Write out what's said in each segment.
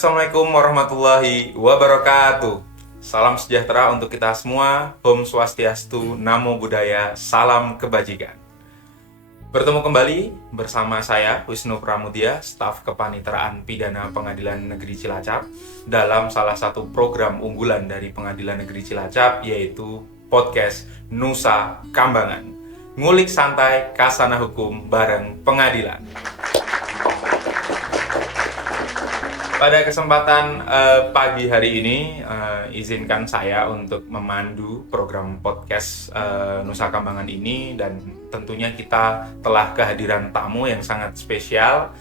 Assalamualaikum warahmatullahi wabarakatuh. Salam sejahtera untuk kita semua. Om Swastiastu, Namo Buddhaya, salam kebajikan. Bertemu kembali bersama saya Wisnu Pramudia, staf Kepaniteraan Pidana Pengadilan Negeri Cilacap, dalam salah satu program unggulan dari Pengadilan Negeri Cilacap, yaitu podcast Nusa Kambangan. Ngulik santai kasana hukum bareng pengadilan. Pada kesempatan pagi hari ini, izinkan saya untuk memandu program podcast Nusa Kambangan ini, dan tentunya kita telah kehadiran tamu yang sangat spesial,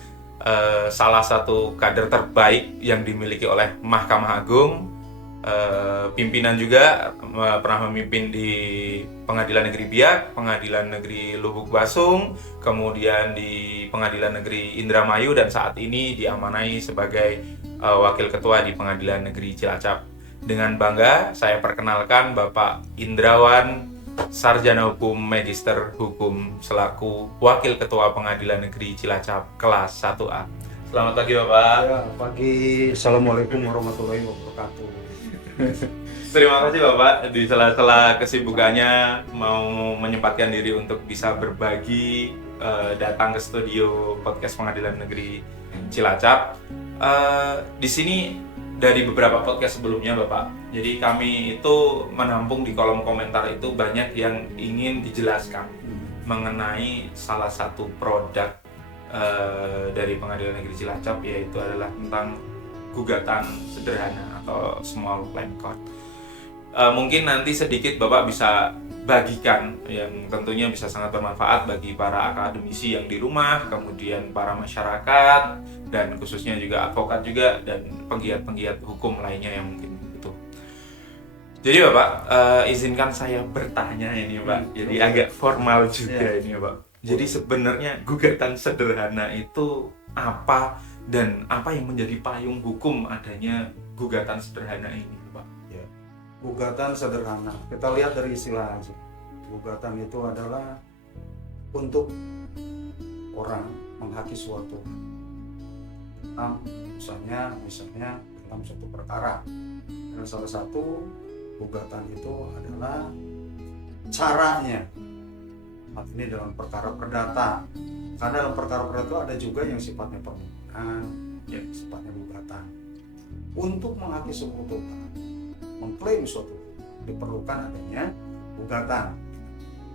salah satu kader terbaik yang dimiliki oleh Mahkamah Agung, pimpinan juga, pernah memimpin di Pengadilan Negeri Biak, Pengadilan Negeri Lubuk Basung, kemudian di Pengadilan Negeri Indramayu, dan saat ini diamanai sebagai Wakil Ketua di Pengadilan Negeri Cilacap. Dengan bangga saya perkenalkan Bapak Indrawan, Sarjana Hukum Magister Hukum, selaku Wakil Ketua Pengadilan Negeri Cilacap kelas 1A. Selamat pagi Bapak. Ya, pagi. Assalamualaikum warahmatullahi wabarakatuh. Terima kasih Bapak di sela-sela kesibukannya mau menyempatkan diri untuk bisa berbagi, datang ke studio podcast Pengadilan Negeri Cilacap. Di sini dari beberapa podcast sebelumnya Bapak, jadi kami itu menampung di kolom komentar itu banyak yang ingin dijelaskan mengenai salah satu produk dari Pengadilan Negeri Cilacap, yaitu adalah tentang gugatan sederhana atau small claim court. Mungkin nanti sedikit Bapak bisa bagikan yang tentunya bisa sangat bermanfaat bagi para akademisi yang di rumah, kemudian para masyarakat, dan khususnya juga advokat juga, dan penggiat-penggiat hukum lainnya yang mungkin butuh. Jadi Bapak, izinkan saya bertanya ini Pak, jadi agak formal juga ini Pak. Jadi sebenarnya gugatan sederhana itu apa, dan apa yang menjadi payung hukum adanya gugatan sederhana ini Pak? Ya. Gugatan sederhana, kita lihat dari istilah aja. Gugatan itu adalah untuk orang menghaki suatu misalnya dalam suatu perkara. Dan salah satu gugatan itu adalah caranya. Ini dalam perkara perdata. Karena dalam perkara perdata itu ada juga yang sifatnya permohonan, yang sifatnya gugatan. Untuk menghaki suatu mengklaim suatu diperlukan adanya gugatan.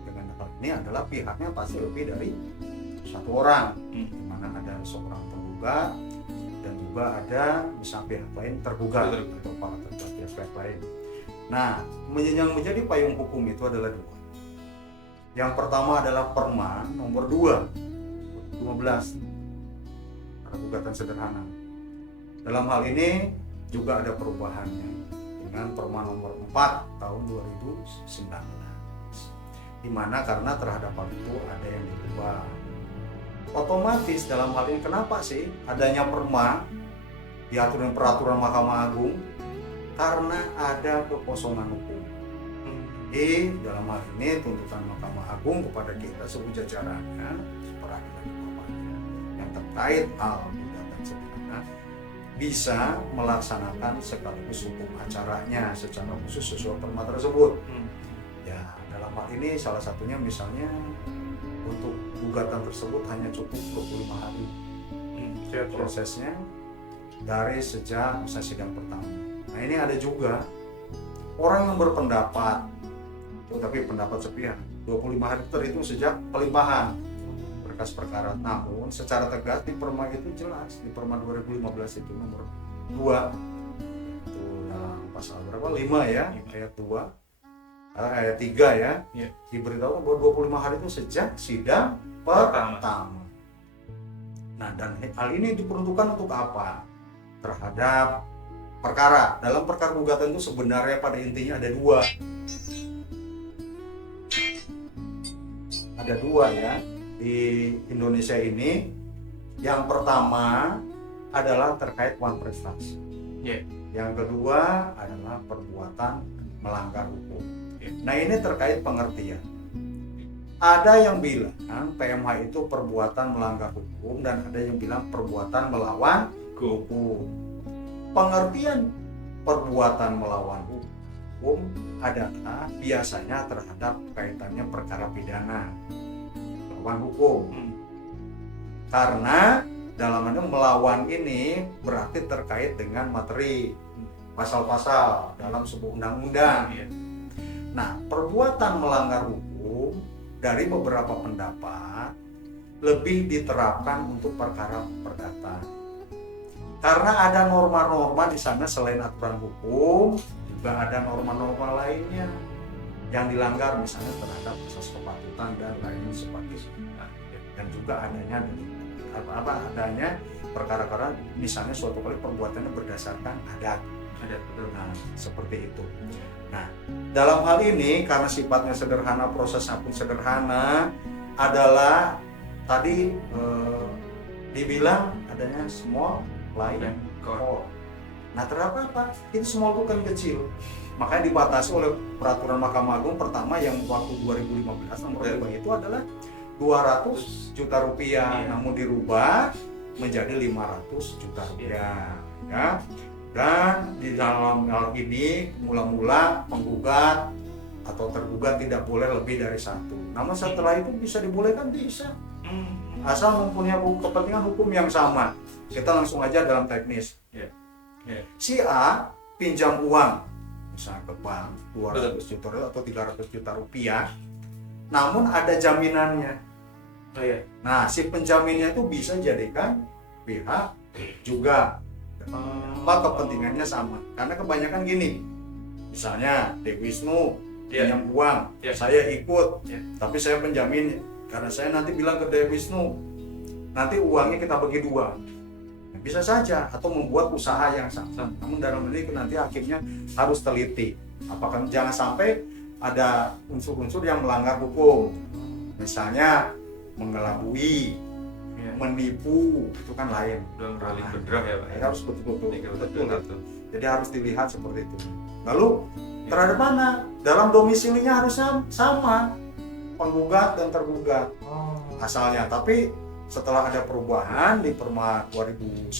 Dengan hal ini adalah pihaknya pasti lebih dari satu orang, di mana ada seorang tergugat dan juga ada misalnya pihak lain tergugat atau para tergugat pihak lain. Nah, yang menjadi payung hukum itu adalah dua. Yang pertama adalah Perman nomor 2 15 ada gugatan sederhana. Dalam hal ini juga ada perubahannya dengan Perman nomor 4 tahun 2019, di mana karena terhadap hal itu ada yang dirubah. Otomatis dalam hal ini kenapa sih adanya Perma diatur dengan peraturan Mahkamah Agung? Karena ada kekosongan hukum. Jadi dalam hal ini tuntutan Mahkamah Agung kepada kita seluruh jajarannya, peradilan hukumnya yang terkait hal gugatan sederhana bisa melaksanakan sekaligus hukum acaranya secara khusus sesuai perma tersebut. Ya, dalam hal ini salah satunya misalnya untuk gugatan tersebut hanya cukup 25 hari prosesnya dari sejak masa sidang pertama. Nah, ini ada juga orang yang berpendapat, tapi pendapat sepihak, 25 hari terhitung sejak pelimpahan berkas perkara. Namun secara tegas di perma itu jelas, di perma 2015 itu nomor 2 itu pasal berapa? 5 ya, ayat 2 ayat 3 ya, diberitahu bahwa 25 hari itu sejak sidang pertama. Nah, dan hal ini diperuntukkan untuk apa? Terhadap perkara. Dalam perkara gugatan itu sebenarnya pada intinya ada dua. Ada dua ya di Indonesia ini. Yang pertama adalah terkait uang prestasi. Yang kedua adalah perbuatan melanggar hukum. Nah, ini terkait pengertian. Ada yang bilang PMH itu perbuatan melanggar hukum, dan ada yang bilang perbuatan melawan hukum. pengertian perbuatan melawan hukum adalah biasanya terhadap kaitannya perkara pidana melawan hukum. Karena dalam melawan ini berarti terkait dengan materi pasal-pasal dalam sebuah undang-undang. Nah, perbuatan melanggar hukum dari beberapa pendapat lebih diterapkan untuk perkara perdata. Karena ada norma-norma di sana selain aturan hukum, juga ada norma-norma lainnya yang dilanggar, misalnya terhadap asas kepatutan dan lain sebagainya. Dan juga adanya perkara-perkara misalnya suatu kali perbuatannya berdasarkan adat. Nah, seperti itu. Nah, dalam hal ini karena sifatnya sederhana, prosesnya pun sederhana, adalah tadi dibilang adanya small line core. Nah, terdapat apa? Ini small itu kan kecil. Makanya dibatasi oleh peraturan Mahkamah Agung pertama yang waktu 2015 nomor 2 itu adalah 200 juta rupiah, namun dirubah menjadi 500 juta rupiah. Ya. Dan di dalam hal ini mula-mula penggugat atau tergugat tidak boleh lebih dari satu. Namun setelah itu bisa dibolehkan, bisa. Asal mempunyai kepentingan hukum yang sama. Kita langsung aja dalam teknis. Si A pinjam uang misalnya ke bank 200 juta atau 300 juta rupiah, namun ada jaminannya. Nah, si penjaminnya itu bisa jadikan pihak juga. Kepentingannya sama. Karena kebanyakan gini, misalnya Dewi Wisnu pinjam uang, saya ikut, tapi saya penjamin. Karena saya nanti bilang ke Dewi Wisnu, nanti uangnya kita bagi dua. Bisa saja, atau membuat usaha yang sama. Namun dalam ini nanti hakimnya harus teliti. Apakah jangan sampai ada unsur-unsur yang melanggar hukum. Misalnya mengelabui, menipu, itu kan lain. Ya, Pak. Harus betul-betul. Jadi harus dilihat seperti itu. Lalu terhadap mana? Dalam domisilinya harusnya sama, penggugat dan tergugat asalnya. Tapi setelah ada perubahan di Perma 2019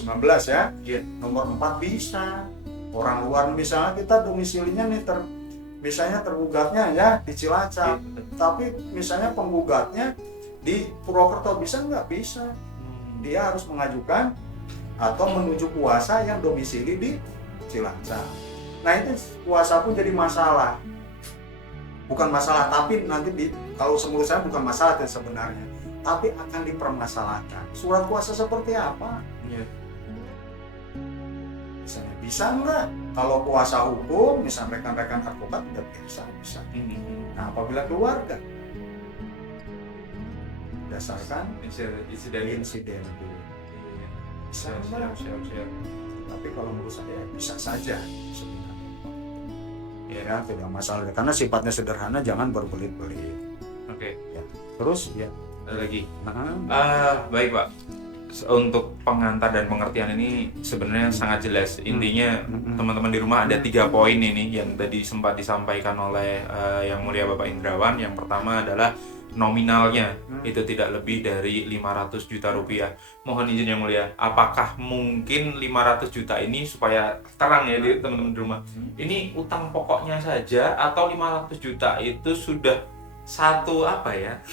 ya, nomor 4 bisa. Orang luar misalnya kita domisilinya nih misalnya tergugatnya ya di Cilacap, tapi misalnya penggugatnya di Purwokerto, bisa nggak? Bisa. Dia harus mengajukan atau menuju kuasa yang domisili di Cilacap. Nah, itu kuasa pun jadi masalah. Bukan masalah, tapi nanti kalau menurut saya bukan masalah sebenarnya, tapi akan dipermasalahkan. Surat kuasa seperti apa? Misalnya bisa nggak? Kalau kuasa hukum, misalnya rekan-rekan advokat tidak bisa. Nah, apabila keluarga berdasarkan insiden bisa nggak? Tapi kalau menurut saya bisa saja sebenarnya. Ya, tidak masalah. Karena sifatnya sederhana, jangan berbelit-belit. Ya. Terus ya. Ada lagi. Baik, Pak. Untuk pengantar dan pengertian ini sebenarnya sangat jelas. Intinya teman-teman di rumah ada 3 poin ini yang tadi sempat disampaikan oleh Yang Mulia Bapak Indrawan. Yang pertama adalah nominalnya itu tidak lebih dari 500 juta rupiah. Mohon izin Yang Mulia, apakah mungkin 500 juta ini supaya terang ya di teman-teman di rumah, ini utang pokoknya saja atau 500 juta itu sudah satu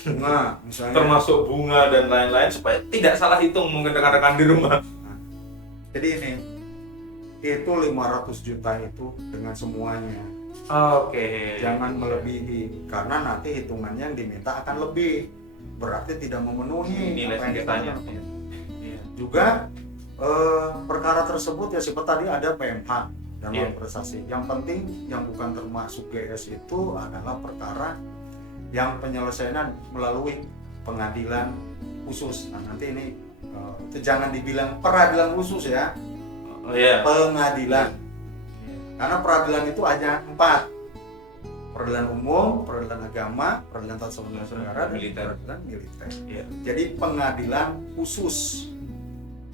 bunga misalnya, termasuk bunga dan lain-lain, supaya tidak salah hitung mungkin rekan-rekan di rumah. Jadi ini itu 500 juta itu dengan semuanya. Jangan melebihi, karena nanti hitungannya yang diminta akan lebih, berarti tidak memenuhi nilai sengketanya. Juga perkara tersebut ya seperti tadi ada PMH dan prestasi. Yang penting yang bukan termasuk GS itu adalah perkara yang penyelesaiannya melalui pengadilan khusus. Nah, nanti ini itu jangan dibilang peradilan khusus ya. Pengadilan. Karena peradilan itu hanya 4. Peradilan umum, peradilan agama, peradilan tata usaha negara, dan peradilan militer. Jadi pengadilan khusus.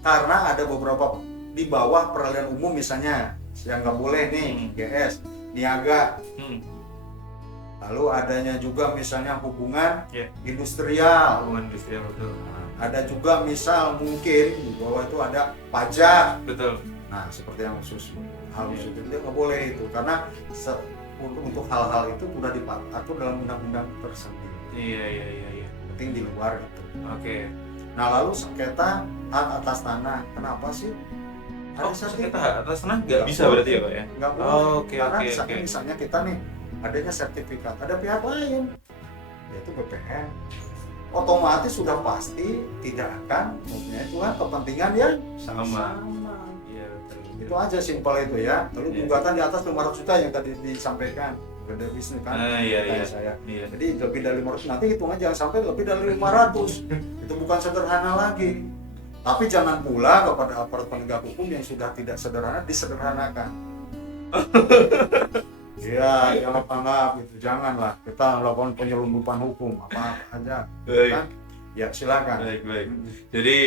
Karena ada beberapa di bawah peradilan umum misalnya yang nggak boleh nih, GS, niaga. Lalu adanya juga misalnya hubungan industrial. Betul. Ada juga misal mungkin di bawah itu ada pajak. Betul. Nah, seperti yang hal khusus itu nggak boleh itu, karena untuk hal-hal itu sudah diatur dalam undang-undang tersendiri. Iya. Penting di luar itu. Oke. Nah, lalu sengketa hak atas tanah, kenapa sih? Oh, sertifikat. kita hak atas tanah nggak bisa boleh. berarti ya Pak ya? Nggak boleh. Oh, oke. Karena misalnya kita nih adanya sertifikat, ada pihak lain, yaitu BPN, otomatis sudah pasti tidak akan mempunyai juga kepentingan yang sama. Iya, betul. Itu aja simpel itu ya. Lalu Iya. gugatan di atas 500 juta yang tadi disampaikan beda bisnis kan. Iya. Saya. Iya. Jadi lebih dari 500, nanti hitung aja jangan sampai lebih dari 500. Itu bukan sederhana lagi. Tapi jangan pula kepada aparat penegak hukum yang sudah tidak sederhana disederhanakan. Iya, jangan anggap gitu, janganlah kita melakukan penyelundupan hukum apa aja, Baik. kan? Ya silakan. Baik. Jadi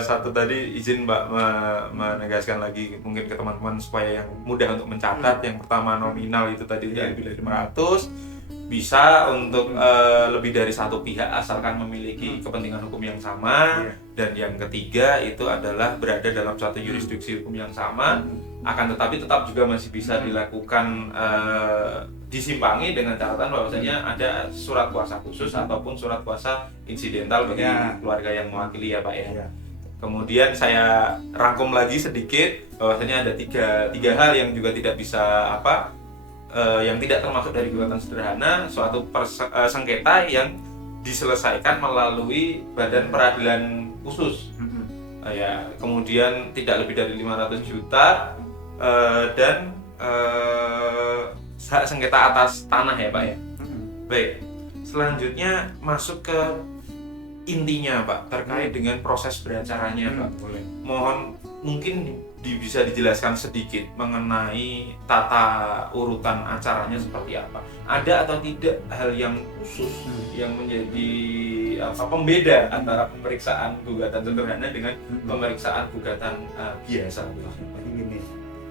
satu tadi izin Mbak menegaskan lagi mungkin ke teman-teman supaya yang mudah untuk mencatat. Yang pertama nominal itu tadi lebih dari 500, bisa untuk lebih dari satu pihak asalkan memiliki kepentingan hukum yang sama. Dan yang ketiga itu adalah berada dalam satu jurisdiksi hukum yang sama, akan tetapi tetap juga masih bisa dilakukan disimpangi dengan catatan bahwasanya ada surat kuasa khusus ataupun surat kuasa insidental bagi keluarga yang mewakili ya Pak ya. Kemudian saya rangkum lagi sedikit bahwasanya ada tiga hal yang juga tidak bisa yang tidak termasuk dari gugatan sederhana, suatu sengketa yang diselesaikan melalui badan peradilan khusus. Ya, kemudian tidak lebih dari 500 juta dan hak sengketa atas tanah ya Pak ya. Baik, selanjutnya masuk ke intinya Pak terkait dengan proses beracaranya Pak. Boleh. Mohon mungkin bisa dijelaskan sedikit mengenai tata urutan acaranya seperti apa. Ada atau tidak hal yang khusus yang menjadi pembeda antara pemeriksaan gugatan sederhana dengan pemeriksaan gugatan biasa? Jadi gini.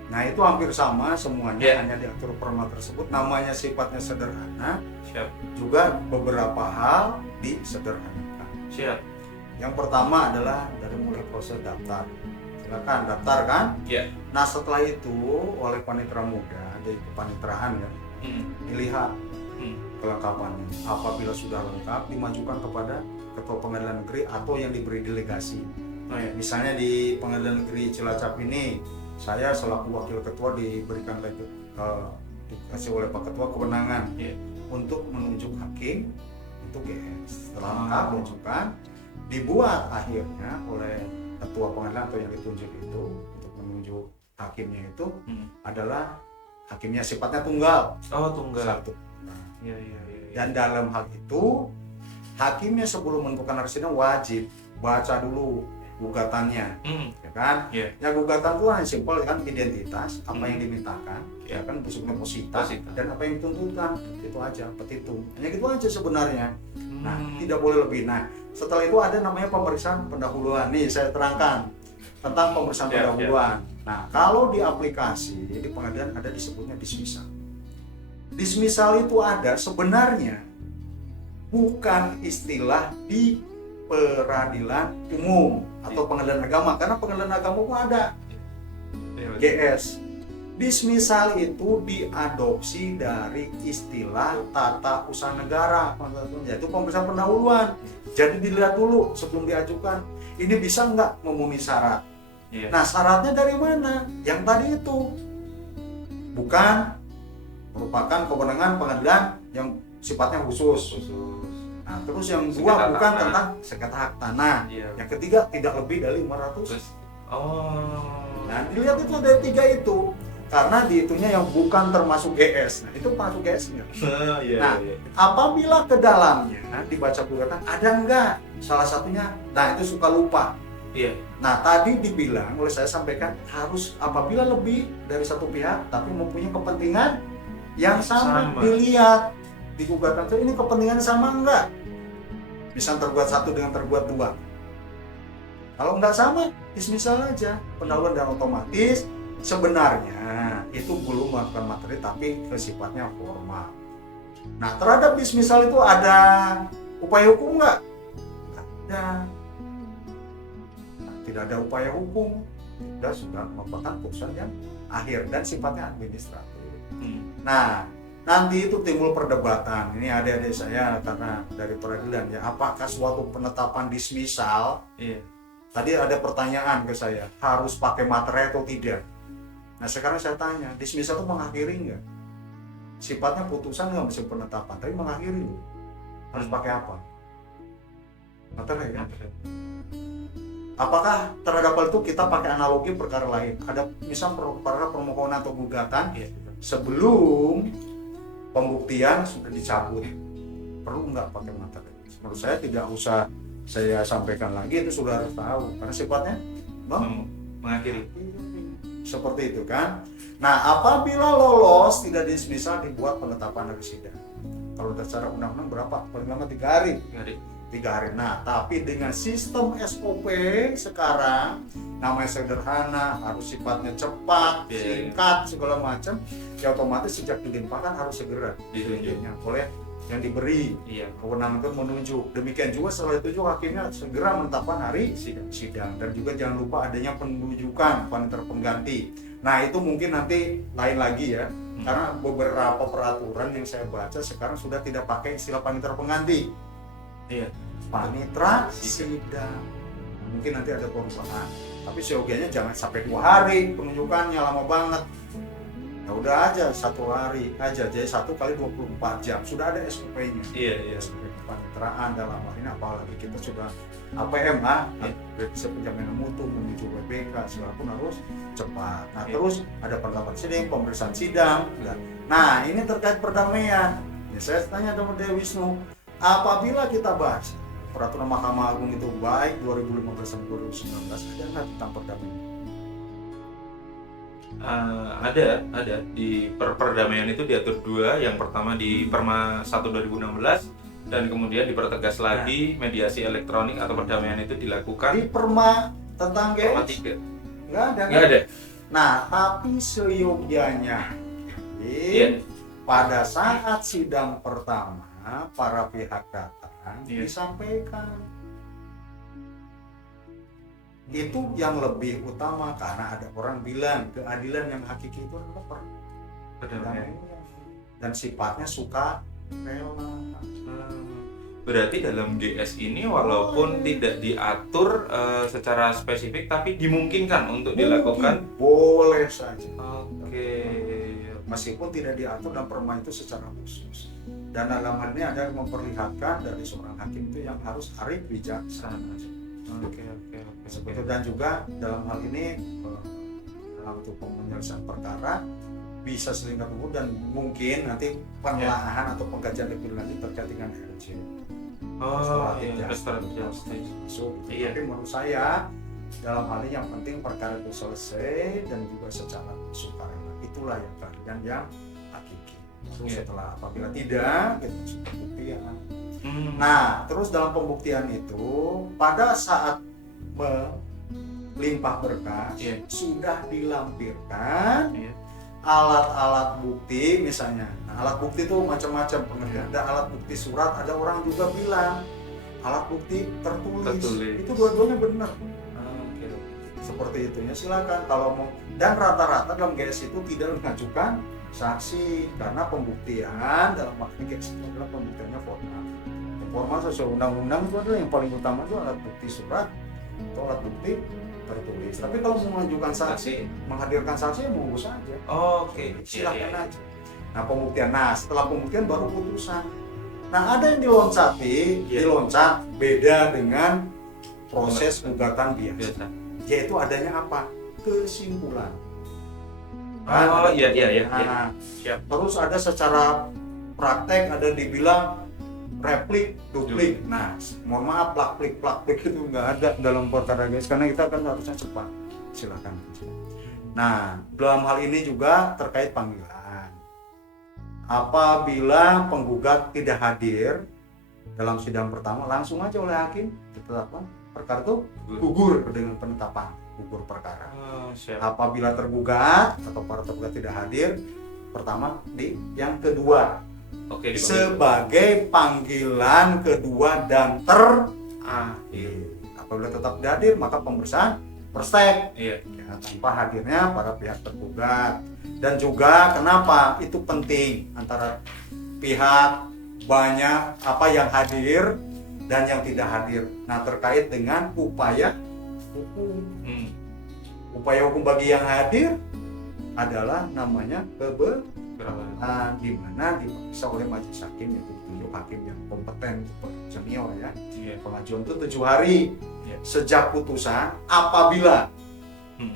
Nah, itu hampir sama semuanya, hanya diatur perma tersebut, namanya sifatnya sederhana. Siap. Juga beberapa hal disederhanakan. Siap. Yang pertama adalah dari mulai proses daftar. Silakan daftar kan? Iya. Nah, setelah itu oleh panitera muda dari kepaniteraan ya, dilihat kelengkapannya. Apabila sudah lengkap, dimajukan kepada ketua pengadilan negeri atau yang diberi delegasi. Misalnya di pengadilan negeri Cilacap ini, saya selaku wakil ketua diberikan dikasih oleh Pak Ketua kewenangan untuk menunjuk hakim untuk GS. Setelah lengkap diajukan, dibuat akhirnya oleh ketua pengadilan atau yang ditunjuk itu untuk menunjuk hakimnya itu adalah hakimnya sifatnya tunggal. Oh, tunggal. Satu. Iya. Dan dalam hal itu hakimnya sebelum menentukan sidang wajib baca dulu gugatannya, ya kan? Ya gugatan itu hanya simpel kan, identitas, apa yang dimintakan, ya kan, bentuk deposita dan apa yang dituntutkan, itu aja, petitum. Hanya gitu aja sebenarnya. Nah, tidak boleh lebih. Nah, setelah itu ada namanya pemeriksaan pendahuluan. Nih saya terangkan tentang pemeriksaan pendahuluan. Nah, kalau di aplikasi di pengadilan ada disebutnya dismisal. Dismisal itu ada sebenarnya bukan istilah di peradilan umum atau pengadilan agama, karena pengadilan agama pun ada GS. Dismisal itu diadopsi dari istilah tata usaha negara, yaitu pemeriksaan pendahuluan. Jadi dilihat dulu sebelum diajukan, ini bisa nggak memenuhi syarat. Nah, syaratnya dari mana? Yang tadi itu bukan merupakan kewenangan pengadilan yang sifatnya khusus. Nah, terus yang dua bukan tentang sengketa hak tanah. Yang ketiga tidak lebih dari 500. Nah, dilihat itu dari tiga itu. Karena dihitungnya yang bukan termasuk GS. Nah, itu masuk GS-nya. Nah, apabila ke dalamnya dibaca gugatan ada enggak salah satunya, nah itu suka lupa. Nah, tadi dibilang oleh saya sampaikan harus apabila lebih dari satu pihak tapi mempunyai kepentingan yang sama. Dilihat di gugatan itu ini kepentingan sama enggak? Bisa tergugat satu dengan tergugat dua. Kalau enggak sama, dismisal aja pendahuluan, dan otomatis sebenarnya itu belum melakukan materi tapi sifatnya formal. Nah, terhadap dismisal itu ada upaya hukum enggak? Ada. Nah, tidak ada upaya hukum. sudah merupakan putusan yang akhir dan sifatnya administratif. Nah, nanti itu timbul perdebatan. Ini adik-adik saya karena dari peradilan ya, apakah suatu penetapan dismisal? Tadi ada pertanyaan ke saya, harus pakai materai atau tidak? Nah, sekarang saya tanya, dismisal itu mengakhiri nggak? Sifatnya putusan nggak mesti penetapan, tapi mengakhiri loh. Harus pakai apa? Materai kan? Apakah terhadap hal itu kita pakai analogi perkara lain? Ada misal perkara permohonan atau gugatan sebelum pembuktian sudah dicabut, perlu nggak pakai materai? Menurut saya tidak usah saya sampaikan lagi, itu sudah harus tahu karena sifatnya mengakhiri. Seperti itu kan. Nah, apabila lolos tidak dismisal dibuat penetapan dari sidang. Kalau secara undang-undang berapa? Paling lama 3 hari. 3 hari. Nah, tapi dengan sistem SOP sekarang namanya sederhana, harus sifatnya cepat, singkat, segala macam, ya otomatis sejak dilimpahkan harus segera ditunjuknya oleh yang diberi kewenangan untuk menunjuk. Demikian juga setelah ditunjuk hakimnya segera menetapkan hari sidang. Dan juga jangan lupa adanya penunjukan panitia pengganti. Nah, itu mungkin nanti lain lagi ya. Karena beberapa peraturan yang saya baca sekarang sudah tidak pakai istilah panitera pengganti. Panitera sidang. Mungkin nanti ada perubahan. Tapi seyogianya jangan sampai 2 hari penunjukannya, lama banget. Ya udah aja 1 hari aja, jadi 1 kali 24 jam sudah ada SOP-nya. SOP kepaniteraan dalam hal ini, apalagi kita sudah APM Revisi Penjaminan Mutu menuju WBK, segala pun harus cepat. Nah, terus ada penetapan sidang, pemeriksaan sidang. Nah, ini terkait perdamaian. Ya, saya tanya sama Dewi Wisnu, apabila kita bahas peraturan Mahkamah Agung itu baik 2015 sampai 2019, ada nggak tentang perdamaian? Ada di perdamaian itu diatur 2. Yang pertama di Perma 1 2016 dan kemudian dipertegas lagi mediasi elektronik atau perdamaian itu dilakukan di Perma tentang Perma 3. Nggak ada. Nah, tapi seyogyanya pada saat sidang pertama para pihak datang disampaikan itu yang lebih utama, karena ada orang bilang keadilan yang hakiki itu adalah perdamaian dan sifatnya suka rela. Berarti dalam GS ini walaupun tidak diatur secara spesifik tapi dimungkinkan untuk dilakukan, boleh saja. Meskipun tidak diatur dalam Perma itu secara khusus. Dan dalam hal ini ada yang memperlihatkan dari seorang hakim itu yang harus arif bijaksana. Seperti itu. Dan juga dalam hal ini dalam untuk penyelesaian perkara bisa selingkar umur dan mungkin nanti penelaahan atau pengkajian lebih lanjut terkait dengan RJ. Restoratif Justice. Tapi menurut saya dalam hal ini yang penting perkara itu selesai dan juga secara sukarela. Itulah yang keadilan yang hakiki. Terus setelah apabila tidak, kita sudah buktian. Nah, terus dalam pembuktian itu pada saat melimpah berkas sudah dilampirkan alat-alat bukti misalnya. Nah, alat bukti itu macam-macam pengertian. Ada alat bukti surat, ada orang juga bilang alat bukti tertulis. Itu dua-duanya benar. Seperti itu ya, silakan kalau mau. Dan rata-rata dalam GS itu tidak mengajukan saksi karena pembuktian dalam makna GS itu adalah pembuktiannya formal. Formal sesuai undang-undang itu adalah yang paling utama itu alat bukti surat atau alat bukti tertulis. Tapi kalau mau mengajukan saksi, menghadirkan saksi ya monggo saja. Silakan aja. Nah, pembuktian. Nah, setelah pembuktian baru putusan. Nah, ada yang diloncat beda dengan proses gugatan biasa. Yaitu adanya apa? Kesimpulan. Siap. Terus ada secara praktek ada dibilang replik, duplik. Nah, mohon maaf, plak-plik itu nggak ada dalam perkara guys, karena kita kan harusnya cepat. Silakan. Nah, dalam hal ini juga terkait panggilan. Apabila penggugat tidak hadir dalam sidang pertama, langsung aja oleh hakim ditetapkan perkara itu gugur dengan penetapan gugur perkara. Apabila tergugat atau para tergugat tidak hadir, pertama yang kedua. Sebagai panggilan kedua dan terakhir. Apabila tetap tidak hadir, maka pemeriksaan perstek. Iya. Ya, tanpa hadirnya para pihak tergugat. Dan juga kenapa itu penting antara pihak banyak apa yang hadir dan yang tidak hadir. Nah, terkait dengan upaya hukum. Upaya hukum bagi yang hadir adalah namanya keberatan, di mana diperiksa oleh majelis hakim, yaitu ditunjuk hakim yang kompeten, senior ya. Iya. Pengajuan itu 7 hari Iya. sejak putusan apabila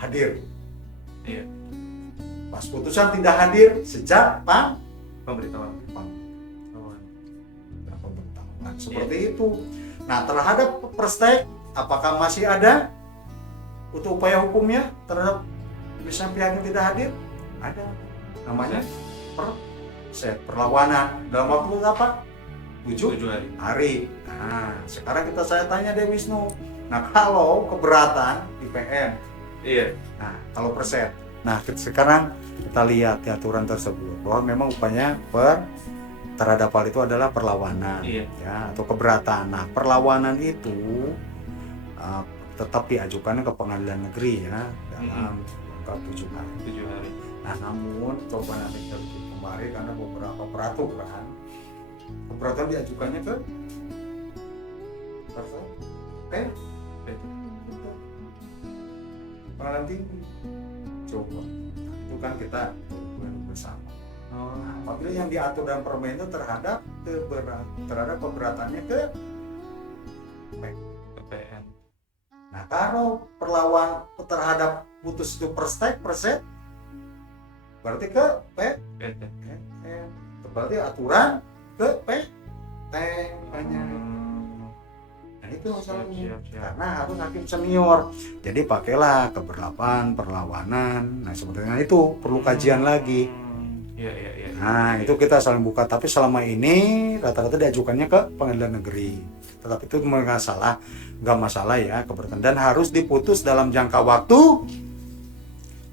hadir. Iya. Pas putusan tidak hadir sejak Pemberitahuan. pemberitahuan. Seperti itu. Nah, terhadap perstek apakah masih ada untuk upaya hukumnya terhadap misalnya pihak yang tidak hadir? Ada. Namanya perlawanan. Dalam waktu apa? 7 hari. Nah, sekarang saya tanya deh Wisnu. Nah, kalau keberatan di PM. Iya. Nah, kalau perset. Nah, sekarang kita lihat di aturan tersebut bahwa memang upaya terhadap hal itu adalah perlawanan, iya. ya, atau keberatan. Nah, perlawanan itu tetap diajukan ke pengadilan negeri ya dalam jangka 7 hari. 7 hari. Nah, namun coba nanti kita kembali karena beberapa peraturan keberatan diajukannya ke pengadilan tinggi. Coba itu kan kita bersama. Nah, apabila yang diatur dalam permen itu terhadap keberatannya ke PN. Nah, kalau perlawan terhadap putus itu perset berarti ke PT. Berarti aturan ke PT banyak. Nah, itu masalahnya. Karena harus hakim senior. Jadi pakailah keberlapan, perlawanan. Nah, sebetulnya itu perlu kajian lagi. Iya. Nah, itu kita saling buka. Tapi selama ini rata-rata diajukannya ke pengadilan negeri. Tetapi itu nggak masalah ya keberatan. Dan harus diputus dalam jangka waktu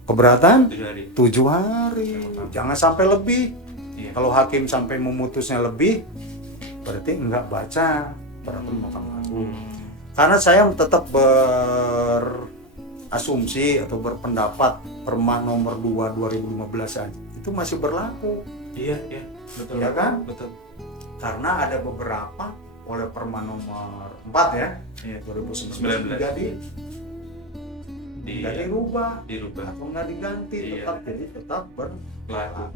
keberatan 7 hari. Jangan sampai lebih. Iya. Kalau hakim sampai memutusnya lebih, berarti nggak baca peraturan Mahkamah Agung. Karena saya tetap berasumsi atau berpendapat Perma nomor 2 2015 aja itu masih berlaku. Iya, betul. Ya kan? Betul. Karena ada beberapa oleh Perma nomor 4 ya, 2019 nggak dirubah atau nggak diganti, tetap berlaku.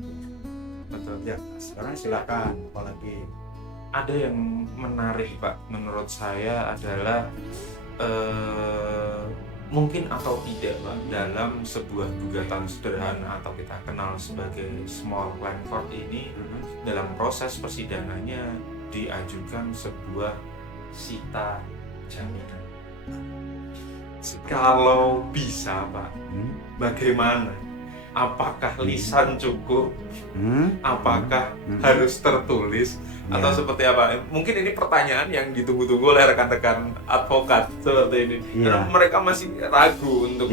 Betul. Ya, sekarang silakan apalagi. Ada yang menarik Pak menurut saya adalah mungkin atau tidak Pak dalam sebuah gugatan sederhana atau kita kenal sebagai small claim court ini dalam proses persidangannya diajukan sebuah sita jaminan. Kalau bisa Pak, bagaimana? Apakah lisan cukup? Apakah harus tertulis? Atau seperti apa? Mungkin ini pertanyaan yang ditunggu-tunggu oleh rekan-rekan advokat seperti ini. Karena mereka masih ragu untuk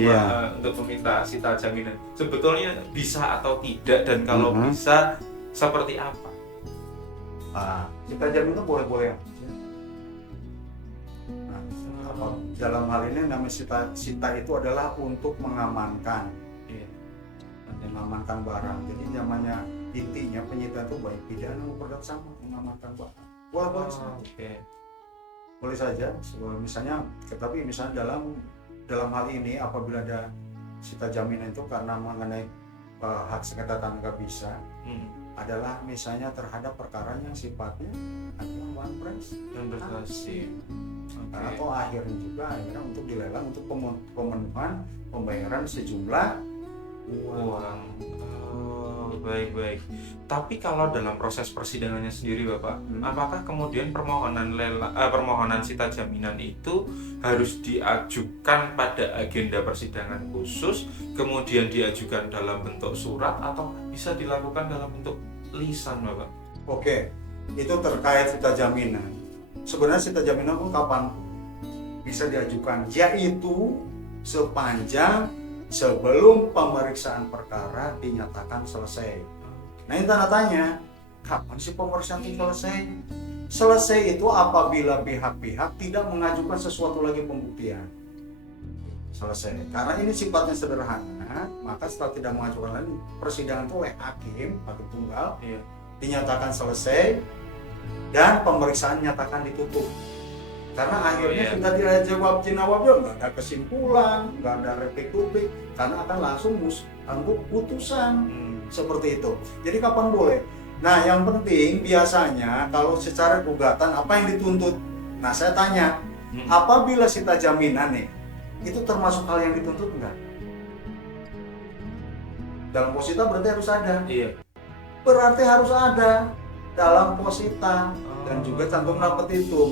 meminta sita jaminan. Sebetulnya bisa atau tidak, dan kalau bisa seperti apa? Sita jaminan boleh-boleh. Dalam hal ini namanya sita itu adalah untuk mengamankan. Mengamankan barang. Jadi namanya intinya penyitaan itu baik pidana maupun sama mengamankan barang. Boleh saja. Boleh saja. Misalnya, tetapi misalnya dalam hal ini apabila ada sita jaminan itu karena mengenai hak sengketa tanah bisa adalah misalnya terhadap perkara yang sifatnya adalah one price atau akhirnya untuk dilelang untuk pemenuhan pembayaran sejumlah uang. Baik. Tapi kalau dalam proses persidangannya sendiri Bapak, apakah kemudian permohonan sita jaminan itu harus diajukan pada agenda persidangan khusus, kemudian diajukan dalam bentuk surat, atau bisa dilakukan dalam bentuk lisan Bapak? Oke, itu terkait sita jaminan. Sebenarnya sita jaminan pun kapan bisa diajukan, yaitu sepanjang sebelum pemeriksaan perkara dinyatakan selesai. Nah, ini tanda tanya, kapan sih pemeriksaan itu selesai? Selesai itu apabila pihak-pihak tidak mengajukan sesuatu lagi pembuktian. selesai. Karena ini sifatnya sederhana, maka setelah tidak mengajukan lagi, persidangan itu oleh hakim tunggal Iya. dinyatakan selesai dan pemeriksaan nyatakan ditutup. Karena akhirnya iya. sudah tidak jawab jinawabnya, nggak ada kesimpulan, nggak ada replik duplik, karena akan langsung untuk putusan seperti itu. Jadi kapan boleh? Nah, yang penting biasanya kalau secara gugatan apa yang dituntut? Nah, saya tanya, apabila sita jaminan nih, itu termasuk hal yang dituntut enggak? Dalam posita berarti harus ada. Iya. Berarti harus ada dalam posita dan juga cantum petitum.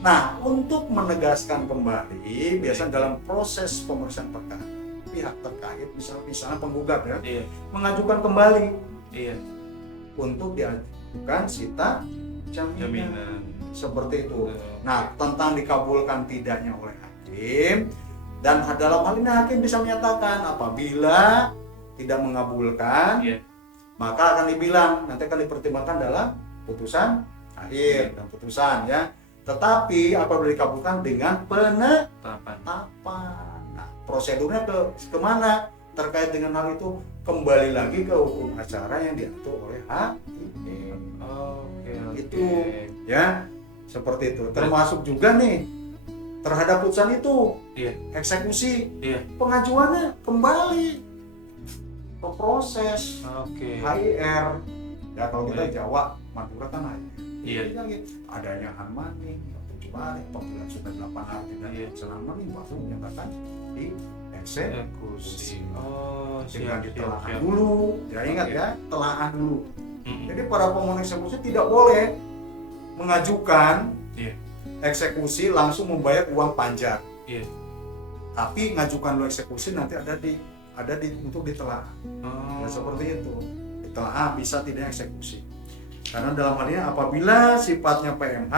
Nah, untuk menegaskan kembali, biasanya dalam proses pemeriksaan perkara, pihak terkait, misalnya penggugat ya, Iya. mengajukan kembali Iya. untuk diajukan sita jaminan. Jaminan. Seperti itu. Nah, tentang dikabulkan tidaknya oleh hakim, dan dalam hal ini hakim bisa menyatakan apabila tidak mengabulkan, Iya. maka akan dibilang nanti akan dipertimbangkan dalam putusan akhir dan putusan ya. Tetapi apabila dikabulkan dengan penetapan. Nah, prosedurnya kemana terkait dengan hal itu? Kembali lagi ke hukum acara yang diatur oleh hakim. Oke. Itu ya, seperti itu. Termasuk juga nih terhadap putusan itu, Iya. eksekusi, Iya. pengajuannya kembali ke proses Oke. HIR. Ya kalau kita Jawa, Madura kan HIR. Iya. Jadi, adanya handmaning, 7 hari, apabila sudah 8 hari tidak dilaksanakan handmaning, baru menyatakan di eksekusi. Oh, Dengan siap. ditelaah dulu, ya ingat Oke. ya, telaah dulu. Mm-mm. Jadi para pemohon eksekusi tidak boleh mengajukan Iya. eksekusi langsung membayar uang pajak. Iya. Tapi ngajukan dulu eksekusi nanti ada di untuk ditelaah. Oh. Ya, seperti itu. Ditelaah bisa tidak eksekusi. Karena dalam hal ini apabila sifatnya PMH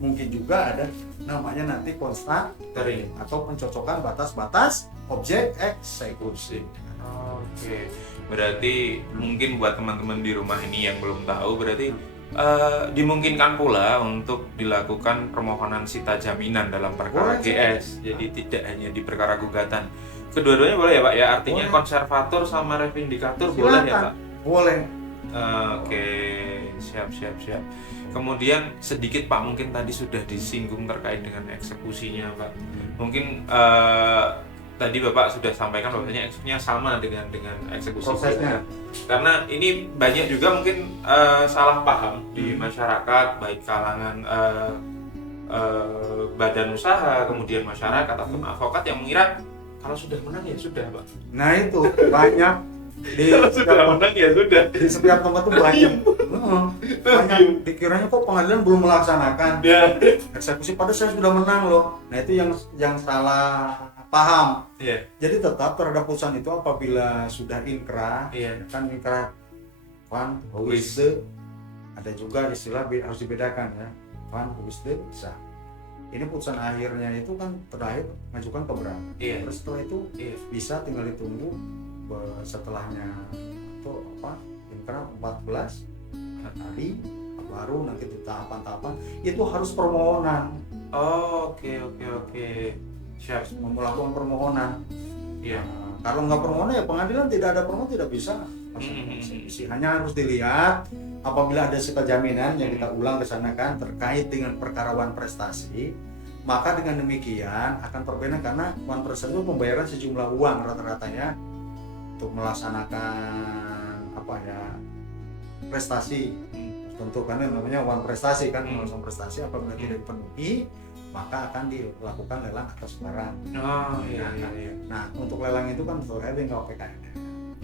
mungkin juga ada namanya nanti konstatering atau pencocokan batas-batas objek eksekusi. Oke. Berarti mungkin buat teman-teman di rumah ini yang belum tahu, berarti dimungkinkan pula untuk dilakukan permohonan sita jaminan dalam perkara Boleh. GS. Jadi tidak hanya di perkara gugatan. Kedua-duanya boleh ya Pak ya? Artinya Boleh. konservator sama revindikator Silakan. boleh ya Pak? Boleh. Oke, siap. Kemudian sedikit Pak, mungkin tadi sudah disinggung terkait dengan eksekusinya Pak. Mungkin tadi Bapak sudah sampaikan bahwasanya eksekusinya sama dengan eksekusi Prosesnya. karena ini banyak juga mungkin salah paham di masyarakat, baik kalangan badan usaha, kemudian masyarakat ataupun advokat yang mengira kalau sudah menang ya sudah Pak. Nah itu banyak di Kalau sudah menang ya sudah. di setiap tempat tuh banyak. Banyak dikiranya kok pengadilan belum melaksanakan Ya. eksekusi padahal saya sudah menang loh. Nah itu yang salah paham. Iya. Jadi tetap terhadap putusan itu apabila sudah inkrah, Iya. kan inkrah van huisde, ada juga istilah harus dibedakan ya, van huisde sah. Ini putusan akhirnya itu kan terakhir mengajukan keberatan. Iya. Terus setelah itu Iya. bisa tinggal ditunggu setelahnya itu apa inkrah 14 hari baru nanti di tahapan-tahapan itu harus permohonan. Oke. Siap. Melakukan permohonan. Iya. Nah, kalau nggak permohonan ya pengadilan tidak ada permohonan tidak bisa. Eksekusi. Hanya harus dilihat apabila ada sita jaminan yang kita ulang ke sana kan terkait dengan perkara wan prestasi, maka dengan demikian akan berbeda karena wan prestasi itu pembayaran sejumlah uang rata-ratanya untuk melaksanakan apa ya prestasi. Tentu kan namanya wan prestasi kan melaksanakan prestasi apabila tidak dipenuhi maka akan dilakukan lelang atas barang. Oh iya. Nah untuk lelang itu kan terkait dengan PKN.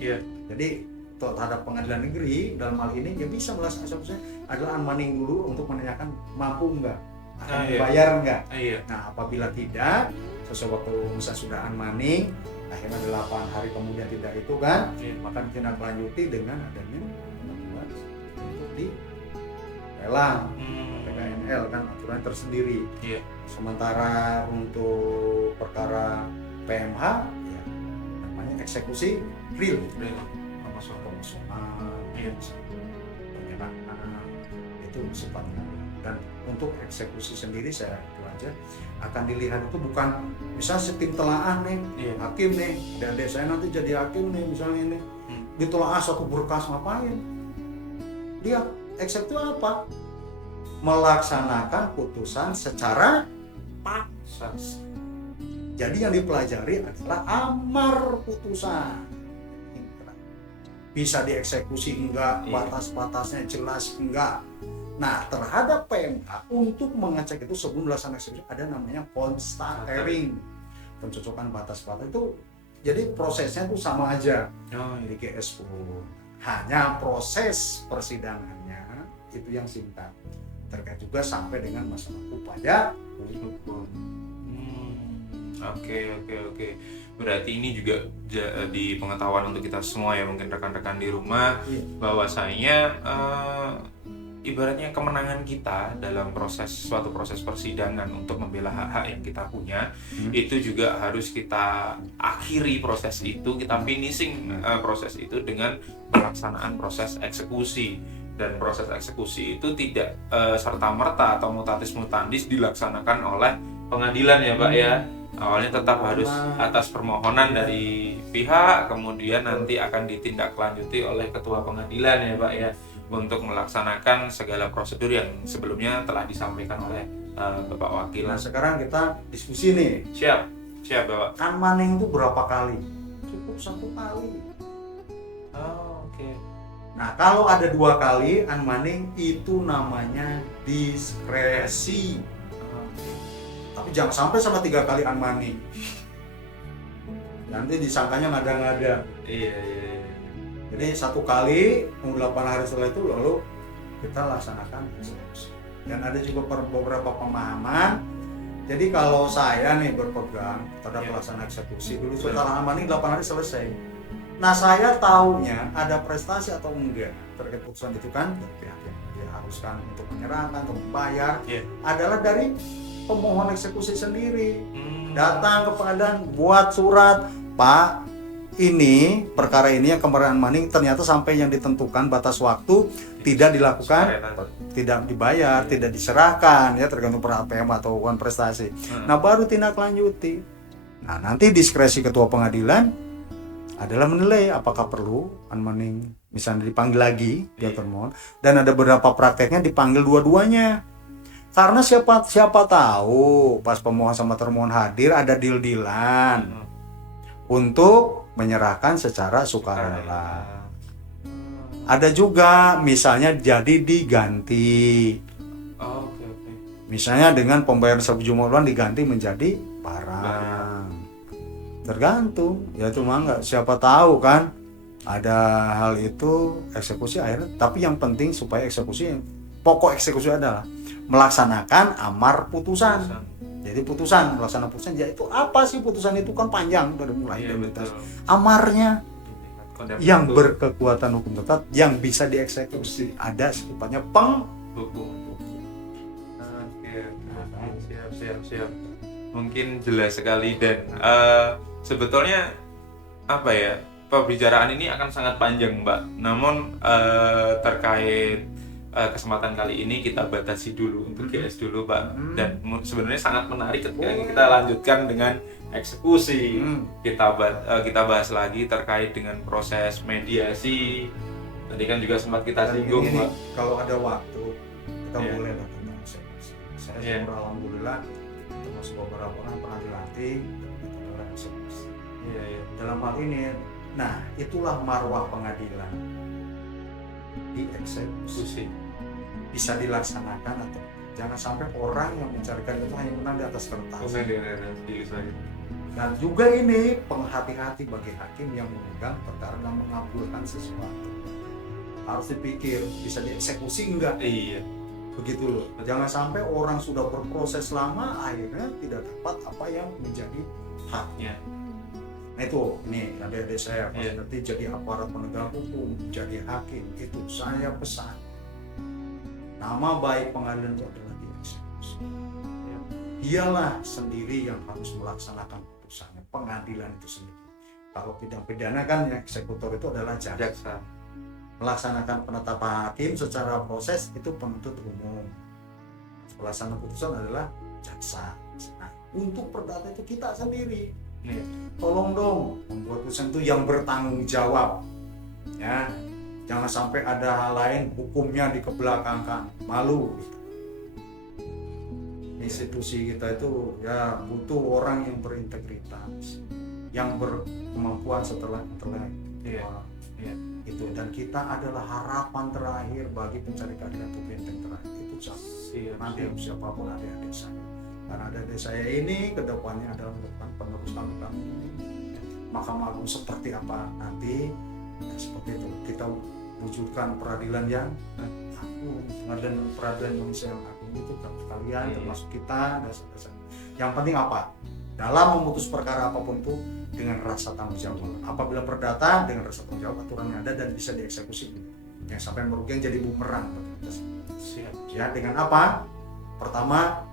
Iya. Jadi terhadap pengadilan negeri dalam hal ini ya bisa melaksanakan adalah unmaning dulu untuk menanyakan mampu enggak akan dibayar enggak. Iya. Nah apabila tidak sesuai waktu misalnya sudah unmaning akhirnya 8 hari kemudian tidak itu kan maka ditindaklanjuti dengan adanya penentuan untuk di lelang PKNL kan aturan tersendiri. Iya. Sementara untuk perkara PMH ya namanya eksekusi real. Pemosonan, Iya. penyerahan itu sifatnya Dan untuk eksekusi sendiri saya itu aja akan dilihat itu bukan misal tim telaah nih, Iya. hakim nih, adik saya nanti jadi hakim nih misalnya ini, ditelaah satu berkas ngapain? Dia eksekusi apa? Melaksanakan putusan secara paksa. Jadi yang dipelajari adalah amar putusan. Bisa dieksekusi enggak, batas-batasnya jelas enggak. Nah, terhadap PMK untuk mengecek itu sebelum melaksanakan eksekusi ada namanya constatering, pencocokan batas-batas itu. Jadi prosesnya itu sama aja di GS pun, hanya proses persidangannya itu yang singkat, terkait juga sampai dengan masalah upaya hukum. Oke. Berarti ini juga di pengetahuan untuk kita semua ya, mungkin rekan-rekan di rumah, bahwasanya ibaratnya kemenangan kita dalam suatu proses persidangan untuk membela hak-hak yang kita punya, itu juga harus kita akhiri proses itu, kita finishing proses itu dengan pelaksanaan proses eksekusi. Dan proses eksekusi itu tidak serta-merta atau mutatis mutandis dilaksanakan oleh pengadilan ya Pak ya. Awalnya tetap harus atas permohonan dari pihak, kemudian nanti akan ditindaklanjuti oleh ketua pengadilan ya Pak ya, untuk melaksanakan segala prosedur yang sebelumnya telah disampaikan oleh Bapak Wakil. Nah, sekarang kita diskusi nih. Siap Bapak. Unmanning itu berapa kali? Cukup 1 kali. Oke. Nah, kalau ada 2 kali unmanning itu namanya diskresi. Tapi jangan sampai sama 3 kali unmanning. Nanti disangkanya ngada-ngada. Iya. Jadi 1 kali, 8 hari setelah itu lalu kita laksanakan eksekusi. Dan ada juga beberapa pemahaman. Jadi kalau saya nih berpegang terhadap pelaksanaan eksekusi, dulu setelah unmanning 8 hari selesai. Nah, saya taunya ada prestasi atau enggak terkait putusan itu kan dari pihak yang diharuskan untuk menyerahkan atau membayar adalah dari pemohon eksekusi sendiri. Datang ke pengadilan, buat surat, Pak, ini perkara ini yang kemarin unmanning ternyata sampai yang ditentukan batas waktu tidak dilakukan, tidak dibayar, tidak diserahkan ya, tergantung per APM atau uang prestasi. Nah, baru tindak lanjuti. Nah, nanti diskresi ketua pengadilan adalah menilai apakah perlu unmanning misalnya dipanggil lagi dia termohon, dan ada beberapa prakteknya dipanggil dua-duanya. Karena siapa tahu pas pemohon sama termohon hadir ada deal-dealan untuk menyerahkan secara sukarela. Ada juga misalnya jadi diganti. Oke. Misalnya dengan pembayaran sejumlah diganti menjadi barang. Tergantung. Ya cuma enggak siapa tahu kan ada hal itu eksekusi akhirnya, tapi yang penting supaya eksekusi, pokok eksekusi adalah melaksanakan amar putusan. Jadi putusan, melaksanakan putusan, ya itu apa sih putusan itu kan panjang dari mulai amarnya yang berkekuatan hukum tetap yang bisa dieksekusi, ada sifatnya penghukum. Siap. Mungkin jelas sekali, dan sebetulnya apa ya, pembicaraan ini akan sangat panjang Mbak. Namun terkait kesempatan kali ini kita batasi dulu untuk GS dulu Pak. Dan sebenarnya sangat menarik ketika kita lanjutkan dengan eksekusi. Kita bahas lagi terkait dengan proses mediasi. Tadi kan juga sempat kita singgung Pak. Kalau ada waktu kita boleh lah tentang eksekusi. Saya alhamdulillah termasuk beberapa orang pernah dilatih adalah eksekusi. Dalam hal ini, nah itulah marwah pengadilan. Dieksekusi bisa dilaksanakan atau jangan sampai orang yang mencarikan itu hanya menang di atas kertas. Dan juga ini penghati-hati bagi hakim yang memegang perkara dan mengabulkan sesuatu. Harus dipikir bisa dieksekusi enggak? Iya. Begitu loh. Jangan sampai orang sudah berproses lama akhirnya tidak dapat apa yang menjadi haknya. Nah itu, ini adik-adik saya nanti jadi aparat penegak hukum, jadi hakim, itu saya pesan. Nama baik pengadilan itu adalah dieksekusi. Dialah sendiri yang harus melaksanakan putusannya, pengadilan itu sendiri. Kalau bidang pidana kan yang eksekutor itu adalah jaksa. Melaksanakan penetapan hakim secara proses itu penuntut umum. pelaksana putusan adalah jaksa. Nah, untuk perdata itu kita sendiri. Iya. Tolong dong membuat putusan itu yang bertanggung jawab. Ya, jangan sampai ada hal lain hukumnya dikebelakangkan, malu. Institusi kita itu ya butuh orang yang berintegritas, yang berkemampuan setelah intelek. Iya. Iya. Itu, dan kita adalah harapan terakhir bagi pencari keadilan itu, benteng terakhir itu nanti siapapun adik-adik saya, karena adik-adik saya ini kedepannya adalah merupakan penerus kami ini. Mahkamah Agung seperti apa nanti, ya, seperti itu kita wujudkan peradilan yang agung, peradilan Indonesia yang agung itu kalian termasuk kita, dasar-dasar. Yang penting apa? Dalam memutus perkara apapun itu dengan rasa tanggung jawab. Apabila perdata dengan rasa tanggung jawab, aturannya ada dan bisa dieksekusi. Yang sampai merugikan jadi bumerang bagi kita. Siap. Ya, dengan apa? Pertama,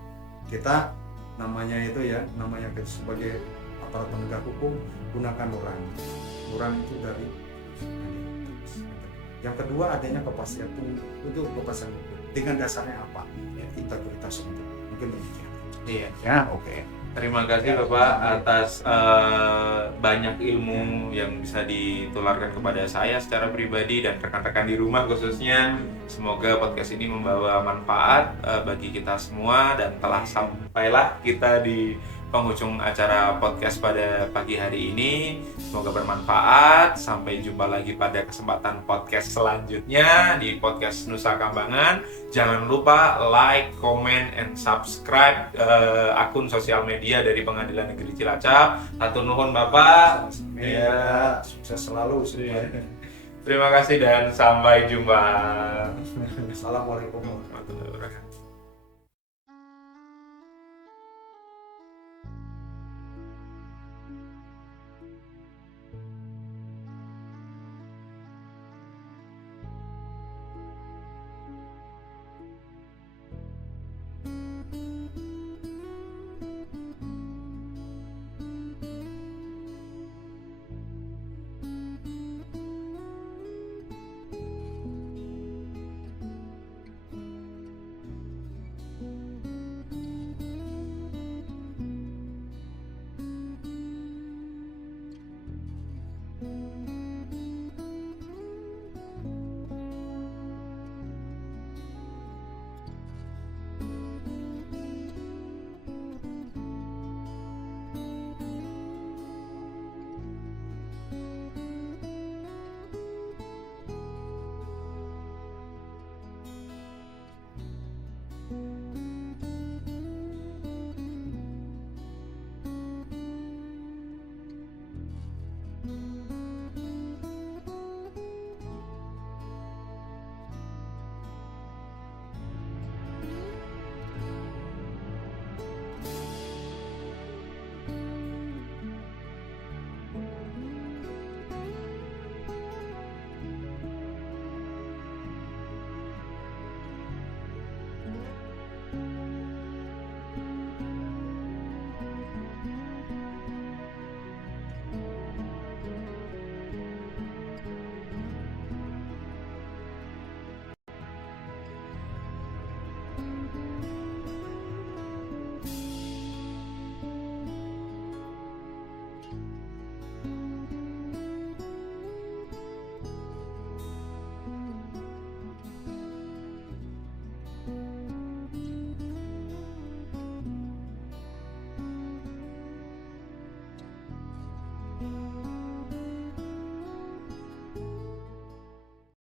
kita namanya kita sebagai aparat penegak hukum gunakan nurani. Nurani itu dari. Yang kedua, adanya kepastian untuk kepastian hukum. Dengan dasarnya apa? Ya, integritas untuk. Mungkin demikian. Iya. Ya, oke. Terima kasih Bapak atas banyak ilmu yang bisa ditularkan kepada saya secara pribadi dan rekan-rekan di rumah khususnya. Semoga podcast ini membawa manfaat bagi kita semua, dan telah sampailah kita di penghujung acara podcast pada pagi hari ini. Semoga bermanfaat. Sampai jumpa lagi pada kesempatan podcast selanjutnya di podcast Nusa Kambangan. Jangan lupa like, comment, and subscribe akun sosial media dari Pengadilan Negeri Cilacap. Hatur nuhun Bapak. Ya, sukses selalu. Terima kasih dan sampai jumpa. Assalamualaikum warahmatullahi wabarakatuh.